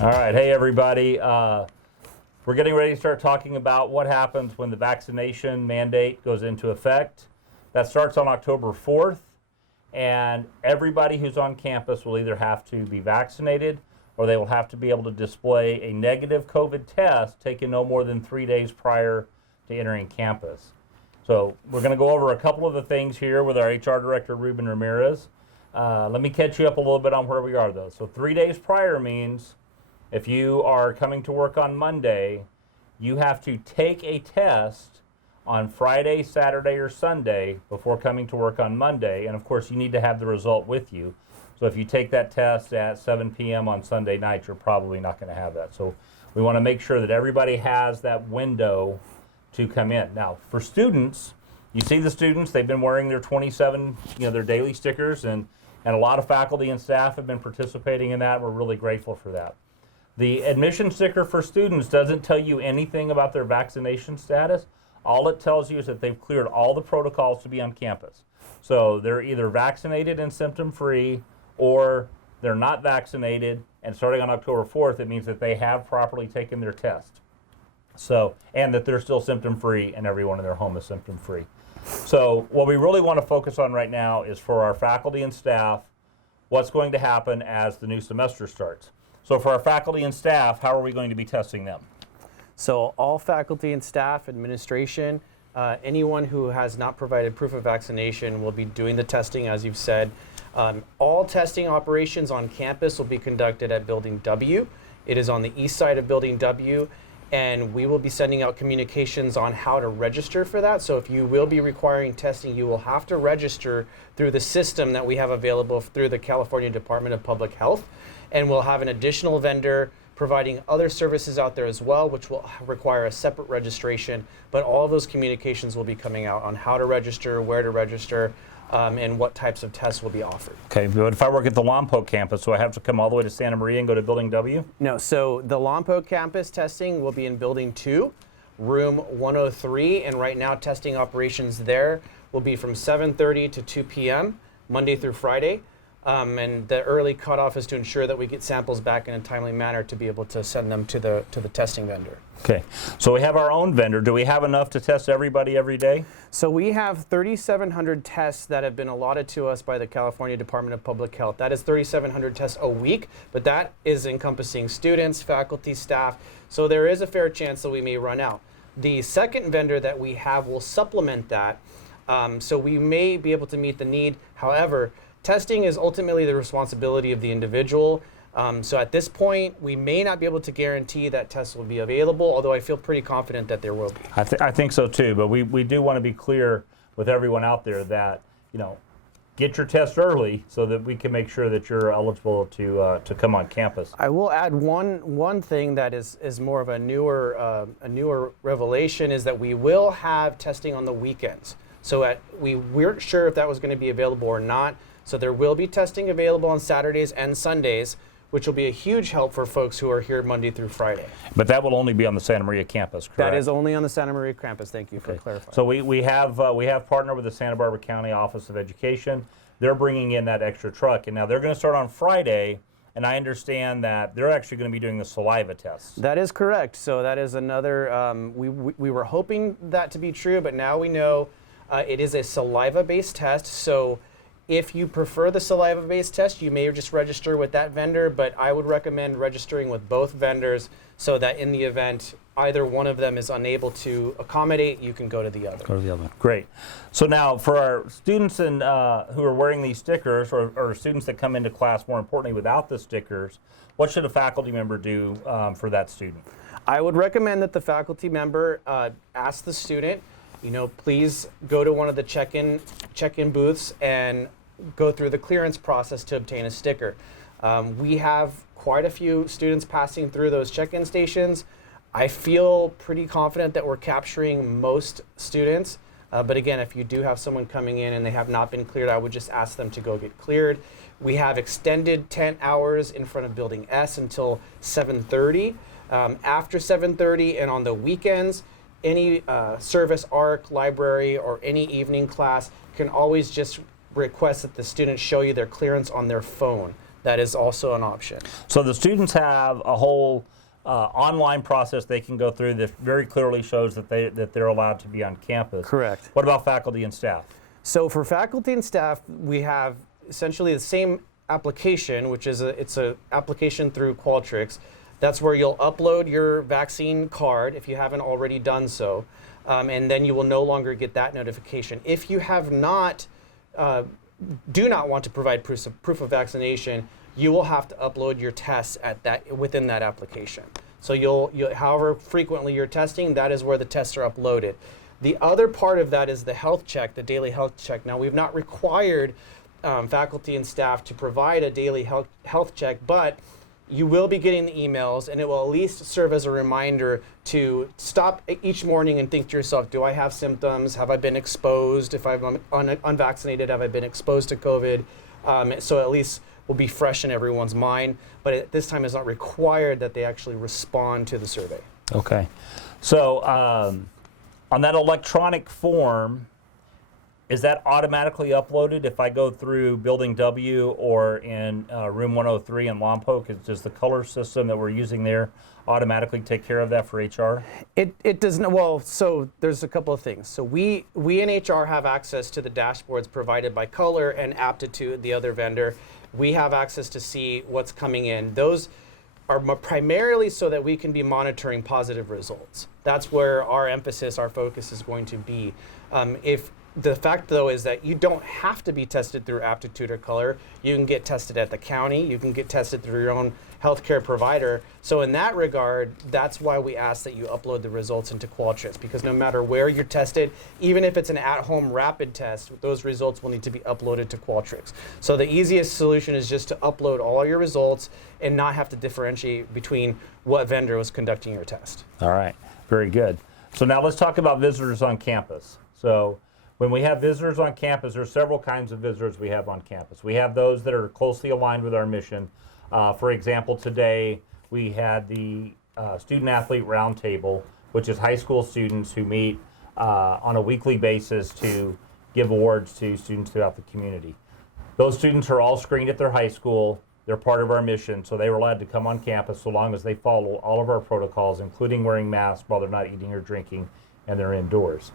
All right, hey everybody. We're getting ready to start talking about what happens when the vaccination mandate goes into effect. That starts on October 4th, and everybody who's on campus will either have to be vaccinated or they will have to be able to display a negative COVID test taken no more than 3 days prior to entering campus. So we're going to go over a couple of the things here with our HR Director Ruben Ramirez. Let me catch you up a little bit on where we are though. So 3 days prior means if you are coming to work on Monday, you have to take a test on Friday, Saturday, or Sunday before coming to work on Monday. And of course, you need to have the result with you. So if you take that test at 7 p.m. on Sunday night, you're probably not going to have that. So we want to make sure that everybody has that window to come in. Now, for students, you see the students, they've been wearing their 27, their daily stickers, and a lot of faculty and staff have been participating in that. We're really grateful for that. The admission sticker for students doesn't tell you anything about their vaccination status. All it tells you is that they've cleared all the protocols to be on campus. So they're either vaccinated and symptom-free, or they're not vaccinated, and starting on October 4th, it means that they have properly taken their test. So, and that they're still symptom-free and everyone in their home is symptom-free. So what we really want to focus on right now is for our faculty and staff, what's going to happen as the new semester starts. So for our faculty and staff, how are we going to be testing them? So all faculty and staff, administration, anyone who has not provided proof of vaccination will be doing the testing, as you've said. All testing operations on campus will be conducted at Building W. It is on the east side of Building W, and we will be sending out communications on how to register for that. So if you will be requiring testing, you will have to register through the system that we have available through the California Department of Public Health. And we'll have an additional vendor providing other services out there as well, which will require a separate registration. But all of those communications will be coming out on how to register, where to register, and what types of tests will be offered. Okay, but if I work at the Lompoc campus, so I have to come all the way to Santa Maria and go to Building W? No, so the Lompoc campus testing will be in Building 2, room 103, and right now testing operations there will be from 7:30 to 2 p.m., Monday through Friday. And the early cutoff is to ensure that we get samples back in a timely manner to be able to send them to the testing vendor. Okay, so we have our own vendor. Do we have enough to test everybody every day? So we have 3,700 tests that have been allotted to us by the California Department of Public Health. That is 3,700 tests a week, but that is encompassing students, faculty, staff. So there is a fair chance that we may run out. The second vendor that we have will supplement that. So we may be able to meet the need. However, testing is ultimately the responsibility of the individual. So at this point, we may not be able to guarantee that tests will be available, although I feel pretty confident that there will be. I think so too, but we do want to be clear with everyone out there that, get your test early so that we can make sure that you're eligible to come on campus. I will add one thing that is more of a newer revelation is that we will have testing on the weekends. So we weren't sure if that was going to be available or not. So there will be testing available on Saturdays and Sundays, which will be a huge help for folks who are here Monday through Friday. But that will only be on the Santa Maria campus, correct? That is only on the Santa Maria campus. Thank you for clarifying. So we have partnered with the Santa Barbara County Office of Education. They're bringing in that extra truck, and now they're going to start on Friday. And I understand that they're actually going to be doing the saliva tests. That is correct. So that is another. We were hoping that to be true, but now we know it is a saliva-based test. So if you prefer the saliva-based test, you may just register with that vendor, but I would recommend registering with both vendors so that in the event either one of them is unable to accommodate, you can go to the other. Go to the other. Great. So now for our students who are wearing these stickers, or students that come into class, more importantly, without the stickers, what should a faculty member do for that student? I would recommend that the faculty member ask the student, please go to one of the check-in booths and go through the clearance process to obtain a sticker. We have quite a few students passing through those check-in stations. I feel pretty confident that we're capturing most students. But again, if you do have someone coming in and they have not been cleared, I would just ask them to go get cleared. We have extended 10 hours in front of Building S until 7:30. After 7:30 and on the weekends, any service ARC, library, or any evening class can always just request that the students show you their clearance on their phone. That is also an option. So the students have a whole online process they can go through that very clearly shows that they're allowed to be on campus. Correct. What about faculty and staff? So for faculty and staff, we have essentially the same application, which is it's an application through Qualtrics. That's where you'll upload your vaccine card if you haven't already done so, and then you will no longer get that notification. If you have not, do not want to provide proof of vaccination, you will have to upload your tests within that application. So you'll however frequently you're testing, that is where the tests are uploaded. The other part of that is the health check, the daily health check. Now, we've not required faculty and staff to provide a daily health check, but you will be getting the emails, and it will at least serve as a reminder to stop each morning and think to yourself, do I have symptoms? Have I been exposed? If I'm unvaccinated, have I been exposed to COVID? So at least will be fresh in everyone's mind, but at this time it's not required that they actually respond to the survey. Okay. So on that electronic form, is that automatically uploaded if I go through Building W or in Room 103 in Lompoc? Does the color system that we're using there automatically take care of that for HR? It does not. Well, so there's a couple of things. So we in HR have access to the dashboards provided by Color and Aptitude, the other vendor. We have access to see what's coming in. Those are primarily so that we can be monitoring positive results. That's where our emphasis, our focus is going to be. If the fact, though, is that you don't have to be tested through Aptitude or Color. You can get tested at the county. You can get tested through your own healthcare provider. So in that regard, that's why we ask that you upload the results into Qualtrics, because no matter where you're tested, even if it's an at-home rapid test, those results will need to be uploaded to Qualtrics. So the easiest solution is just to upload all your results and not have to differentiate between what vendor was conducting your test. All right, very good. So now let's talk about visitors on campus. So when we have visitors on campus, there are several kinds of visitors we have on campus. We have those that are closely aligned with our mission. For example, today we had the Student Athlete Roundtable, which is high school students who meet on a weekly basis to give awards to students throughout the community. Those students are all screened at their high school. They're part of our mission, so they were allowed to come on campus so long as they follow all of our protocols, including wearing masks while they're not eating or drinking and they're indoors.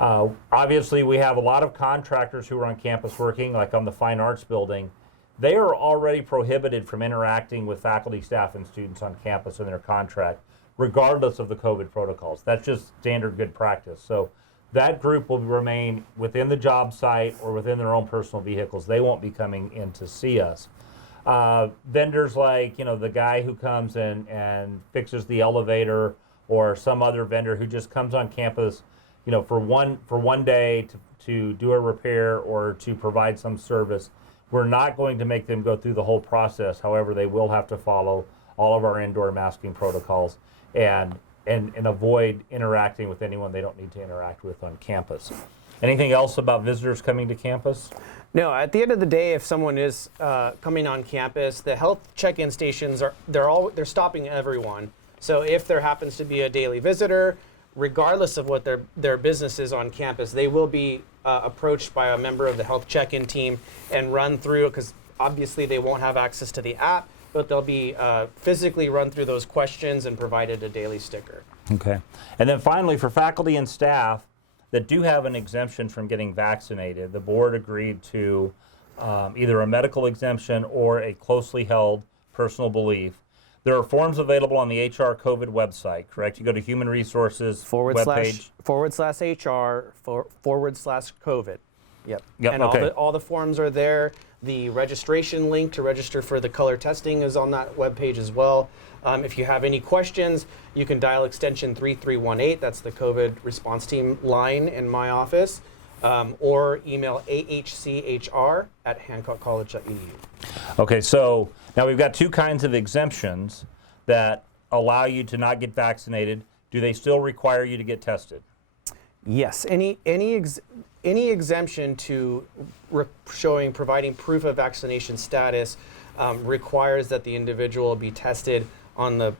Obviously, we have a lot of contractors who are on campus working, like on the Fine Arts Building. They are already prohibited from interacting with faculty, staff, and students on campus in their contract, regardless of the COVID protocols. That's just standard good practice. So that group will remain within the job site or within their own personal vehicles. They won't be coming in to see us. Vendors like, the guy who comes and fixes the elevator, or some other vendor who just comes on campus for one day to do a repair or to provide some service. We're not going to make them go through the whole process. However, they will have to follow all of our indoor masking protocols and avoid interacting with anyone they don't need to interact with on campus. Anything else about visitors coming to campus? No, at the end of the day, if someone is coming on campus, the health check-in stations they're stopping everyone. So if there happens to be a daily visitor, regardless of what their business is on campus, they will be approached by a member of the health check-in team and run through, because obviously they won't have access to the app, but they'll be physically run through those questions and provided a daily sticker. Okay. And then finally, for faculty and staff that do have an exemption from getting vaccinated, the board agreed to either a medical exemption or a closely held personal belief. There are forms available on the HR COVID website, correct? You go to Human Resources webpage. /HR/COVID. Yep. And okay. all the forms are there. The registration link to register for the color testing is on that webpage as well. If you have any questions, you can dial extension 3318. That's the COVID response team line in my office. Or email ahchr@hancockcollege.edu. Okay, so now we've got two kinds of exemptions that allow you to not get vaccinated. Do they still require you to get tested? Yes, any exemption to providing proof of vaccination status requires that the individual be tested on the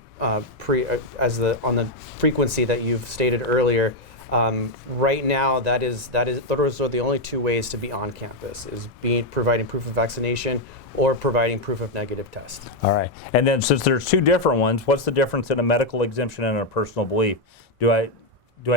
frequency that you've stated earlier. Right now, those are the only two ways to be on campus, is providing proof of vaccination or providing proof of negative test. All right. And then since there's two different ones, what's the difference in a medical exemption and a personal belief? Do I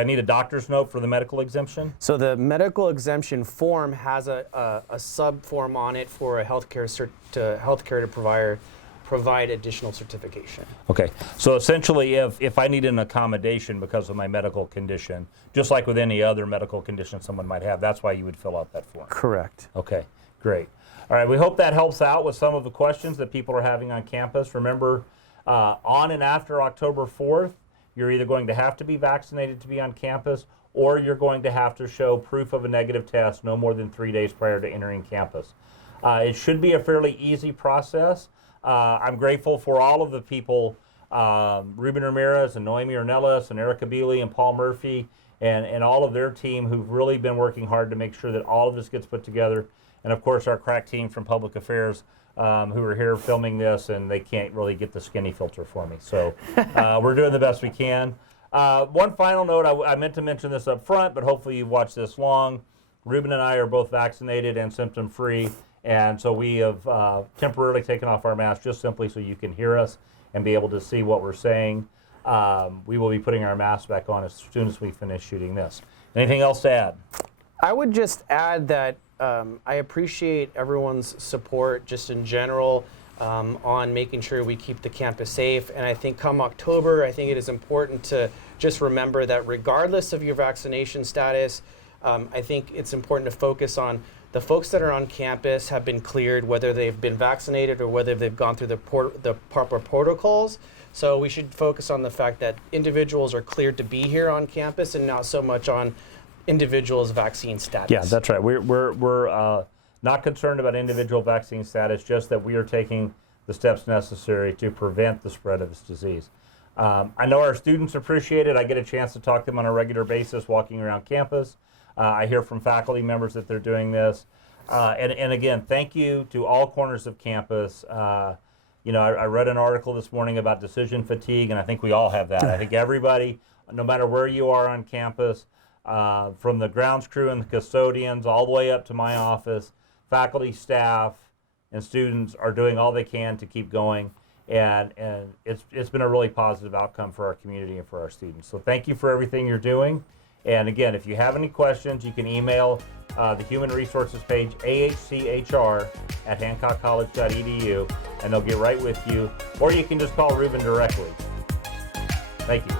need a doctor's note for the medical exemption? So the medical exemption form has a sub form on it for a healthcare to provide additional certification. Okay, so essentially if I need an accommodation because of my medical condition, just like with any other medical condition someone might have, that's why you would fill out that form. Correct. Okay, great. All right, we hope that helps out with some of the questions that people are having on campus. Remember, on and after October 4th, you're either going to have to be vaccinated to be on campus, or you're going to have to show proof of a negative test no more than 3 days prior to entering campus. It should be a fairly easy process. I'm grateful for all of the people, Ruben Ramirez and Noemi Ornelas and Erica Bealey and Paul Murphy and all of their team who've really been working hard to make sure that all of this gets put together. And of course our crack team from Public Affairs who are here filming this, and they can't really get the skinny filter for me. So we're doing the best we can. One final note, I meant to mention this up front, but hopefully you've watched this long. Ruben and I are both vaccinated and symptom-free. And so we have temporarily taken off our masks just simply so you can hear us and be able to see what we're saying. We will be putting our masks back on as soon as we finish shooting this. Anything else to add? I would just add that I appreciate everyone's support just in general on making sure we keep the campus safe. And I think come October, I think it is important to just remember that regardless of your vaccination status, I think it's important to focus on the folks that are on campus have been cleared, whether they've been vaccinated or whether they've gone through the proper protocols. So we should focus on the fact that individuals are cleared to be here on campus and not so much on individuals' vaccine status. Yeah, that's right. We're not concerned about individual vaccine status, just that we are taking the steps necessary to prevent the spread of this disease. I know our students appreciate it. I get a chance to talk to them on a regular basis walking around campus. I hear from faculty members that they're doing this. And again, thank you to all corners of campus. You know, I read an article this morning about decision fatigue, and I think we all have that. I think everybody, no matter where you are on campus, from the grounds crew and the custodians all the way up to my office, faculty, staff, and students are doing all they can to keep going. And it's been a really positive outcome for our community and for our students. So thank you for everything you're doing. And again, if you have any questions, you can email the Human Resources page, ahchr@hancockcollege.edu, and they'll get right with you. Or you can just call Ruben directly. Thank you.